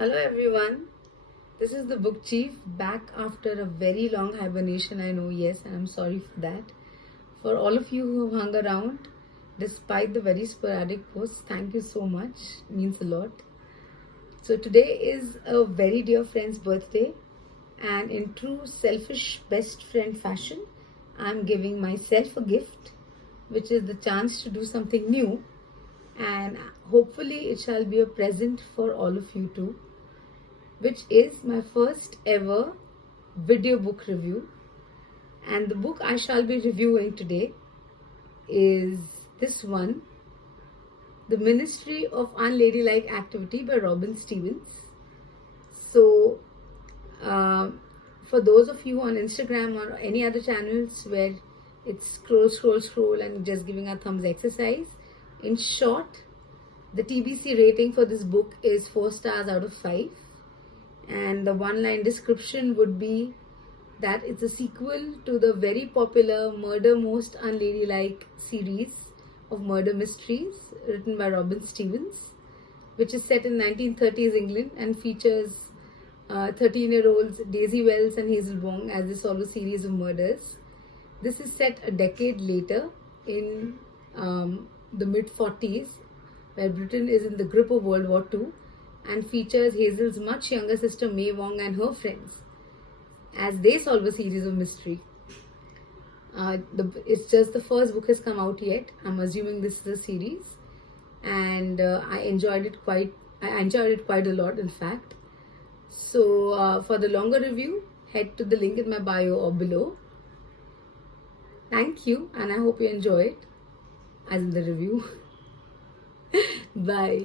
Hello everyone, this is the book chief back after a very long hibernation. I know, yes, and I'm sorry for that. For all of you who have hung around despite the very sporadic posts, thank you so much. It means a lot. So, today is a very dear friend's birthday, and in true selfish best friend fashion, I'm giving myself a gift, which is the chance to do something new, and hopefully, it shall be a present for all of you too, which is my first ever video book review. And the book I shall be reviewing today is this one, The Ministry of Unladylike Activity by Robin Stevens. So, for those of you on Instagram or any other channels where it's scroll and just giving a thumbs exercise, in short, the TBC rating for this book is 4 stars out of 5. And the one-line description would be that it's a sequel to the very popular Murder Most Unladylike series of murder mysteries written by Robin Stevens, which is set in 1930s England and features 13-year-olds Daisy Wells and Hazel Wong as they solve a series of murders. This is set a decade later in the mid-40s, where Britain is in the grip of World War II, and features Hazel's much younger sister May Wong and her friends as they solve a series of mystery. It's just the first book has come out yet. I'm assuming this is a series, and I enjoyed it quite a lot, in fact. So for the longer review, head to the link in my bio or below. Thank you, and I hope you enjoy it, as in the review. Bye.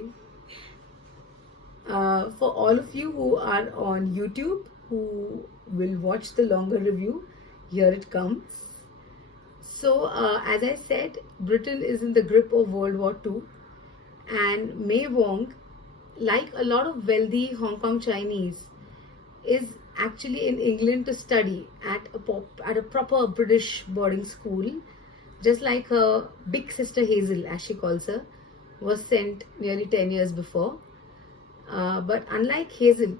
For all of you who are on YouTube, who will watch the longer review, here it comes. So, as I said, Britain is in the grip of World War II, and May Wong, like a lot of wealthy Hong Kong Chinese, is actually in England to study at a proper British boarding school, just like her big sister Hazel, as she calls her, was sent nearly 10 years before. But unlike Hazel,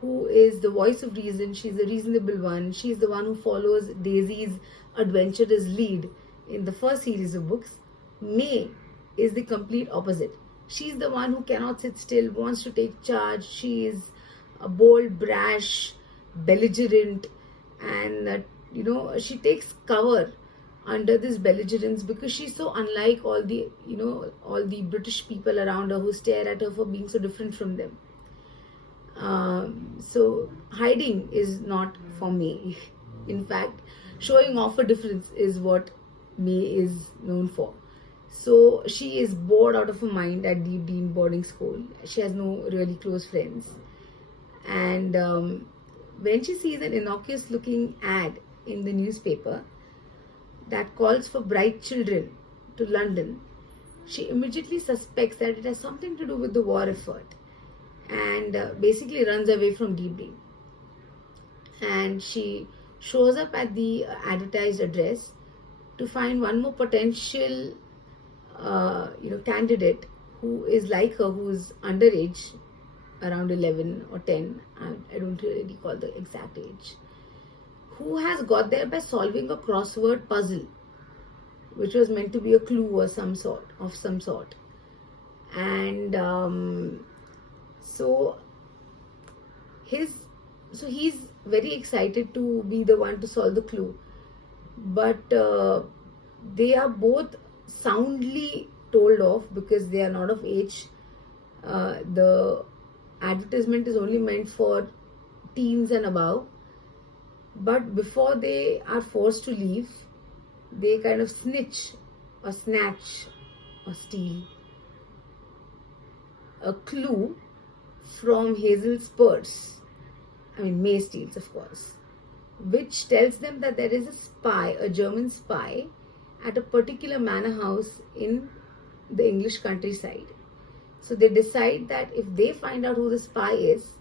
who is the voice of reason, she's a reasonable one. She's the one who follows Daisy's adventurous lead in the first series of books. May is the complete opposite. She's the one who cannot sit still, wants to take charge. She is a bold, brash, belligerent, and she takes cover under this belligerence because she's so unlike all the British people around her who stare at her for being so different from them. So hiding is not for me. In fact, showing off a difference is what May is known for. So she is bored out of her mind at Deep Dean boarding school. She has no really close friends. And when she sees an innocuous looking ad in the newspaper that calls for bright children to London, she immediately suspects that it has something to do with the war effort, and basically runs away from Deep Dean. And she shows up at the advertised address to find one more potential candidate who is like her, who is underage, around 11 or 10, I don't really recall the exact age, who has got there by solving a crossword puzzle, which was meant to be a clue or some sort. And so he's very excited to be the one to solve the clue, but they are both soundly told off because they are not of age. The advertisement is only meant for teens and above. But before they are forced to leave, they kind of snitch or snatch or steal a clue from Hazel's purse. May steals, of course, which tells them that there is a spy, a German spy, at a particular manor house in the English countryside. So they decide that if they find out who the spy is,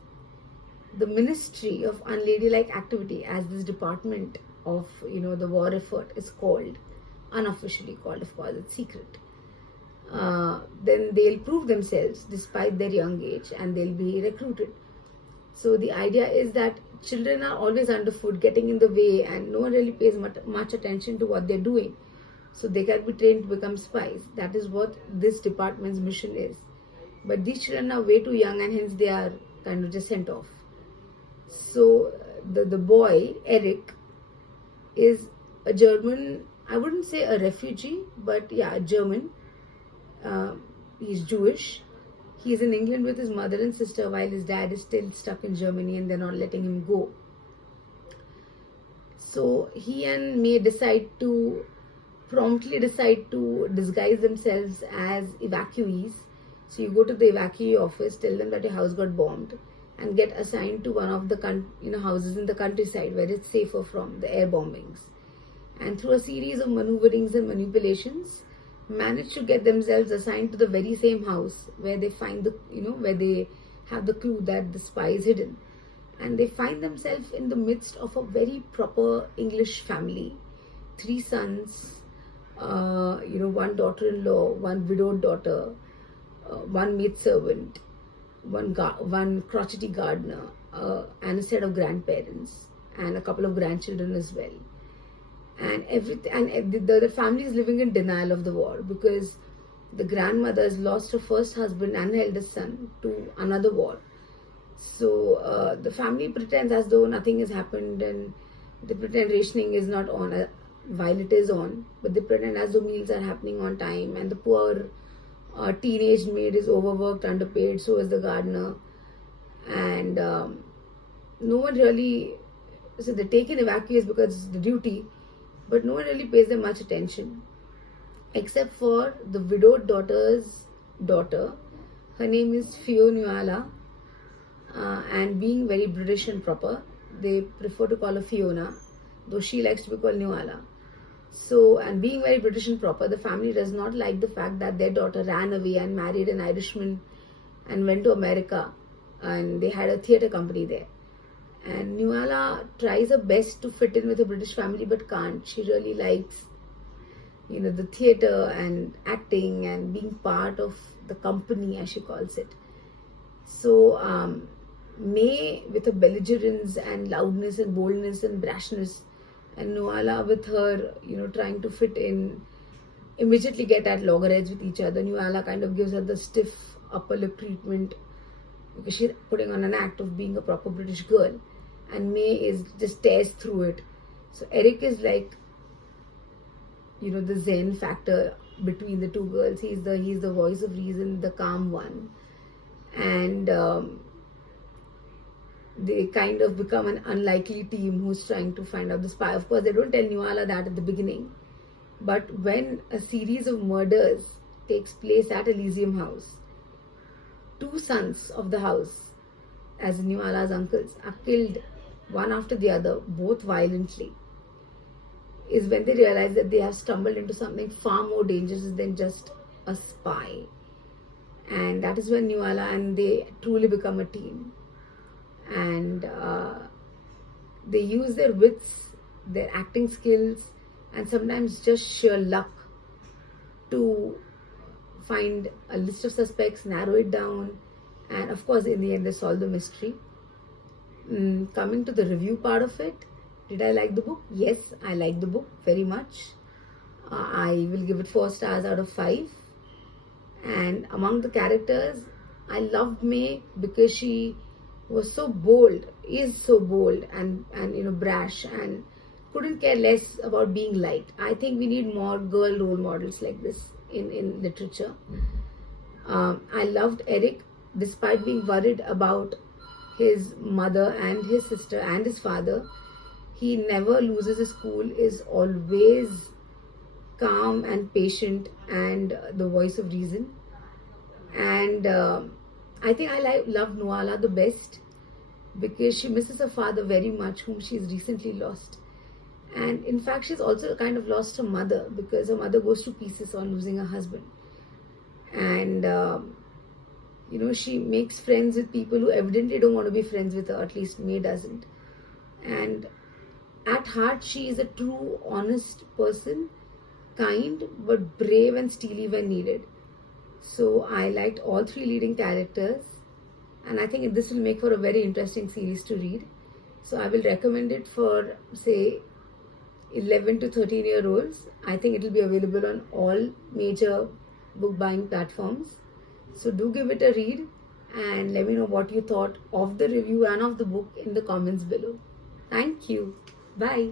the Ministry of Unladylike Activity, as this department of the war effort is called, unofficially called, of course, it's secret, then they'll prove themselves despite their young age and they'll be recruited. So the idea is that children are always underfoot, getting in the way, and no one really pays much attention to what they're doing. So they can be trained to become spies. That is what this department's mission is. But these children are way too young and hence they are kind of just sent off. So the boy, Eric, is a German, I wouldn't say a refugee, but yeah, a German. He's Jewish. He's in England with his mother and sister while his dad is still stuck in Germany and they're not letting him go. So he and May promptly decide to disguise themselves as evacuees. So you go to the evacuee office, tell them that your house got bombed, and get assigned to one of the houses in the countryside where it's safer from the air bombings. And through a series of maneuverings and manipulations, manage to get themselves assigned to the very same house where they find where they have the clue that the spy is hidden. And they find themselves in the midst of a very proper English family. 3 sons, one daughter-in-law, one widowed daughter, one maidservant, one crotchety gardener, and a set of grandparents, and a couple of grandchildren as well. And the family is living in denial of the war because the grandmother has lost her first husband and her eldest son to another war. So the family pretends as though nothing has happened, and they pretend rationing is not on, while it is on, but they pretend as though meals are happening on time, and the poor teenage maid is overworked, underpaid, so is the gardener. And no one really, so they take in evacuees because it's the duty, but no one really pays them much attention, except for the widowed daughter's daughter. Her name is Fionnuala, and being very British and proper, they prefer to call her Fiona, though she likes to be called Nuala. So, and being very British and proper, the family does not like the fact that their daughter ran away and married an Irishman and went to America, and they had a theatre company there. And Nuala tries her best to fit in with a British family but can't. She really likes, the theatre and acting and being part of the company, as she calls it. So May, with her belligerence and loudness and boldness and brashness, and Nuala with her, trying to fit in, immediately get at loggerheads with each other. Nuala kind of gives her the stiff upper lip treatment because she's putting on an act of being a proper British girl, and May just tears through it. So Eric is like, the Zen factor between the two girls. He's the voice of reason, the calm one, and they kind of become an unlikely team who's trying to find out the spy. Of course, they don't tell Nuala that at the beginning, but when a series of murders takes place at Elysium House, 2 sons of the house, as Nuala's uncles, are killed one after the other, both violently, is when they realize that they have stumbled into something far more dangerous than just a spy. And that is when Nuala and they truly become a team. And they use their wits, their acting skills, and sometimes just sheer luck to find a list of suspects, narrow it down, and of course in the end they solve the mystery. Coming to the review part of it, did I like the book? Yes, I like the book very much. I will give it 4 stars out of 5. And among the characters, I loved May because she was so bold, is so bold and brash, and couldn't care less about being liked. I think we need more girl role models like this in literature. I loved Eric, despite being worried about his mother and his sister and his father. He never loses his cool, is always calm and patient and the voice of reason. And I think I love Nuala the best because she misses her father very much, whom she's recently lost. And in fact, she's also kind of lost her mother because her mother goes to pieces on losing her husband. And, she makes friends with people who evidently don't want to be friends with her, at least May doesn't. And at heart, she is a true, honest person, kind, but brave and steely when needed. So I liked all three leading characters, and I think this will make for a very interesting series to read. So I will recommend it for, say, 11 to 13-year-olds. I think it will be available on all major book buying platforms. So do give it a read and let me know what you thought of the review and of the book in the comments below. Thank you. Bye.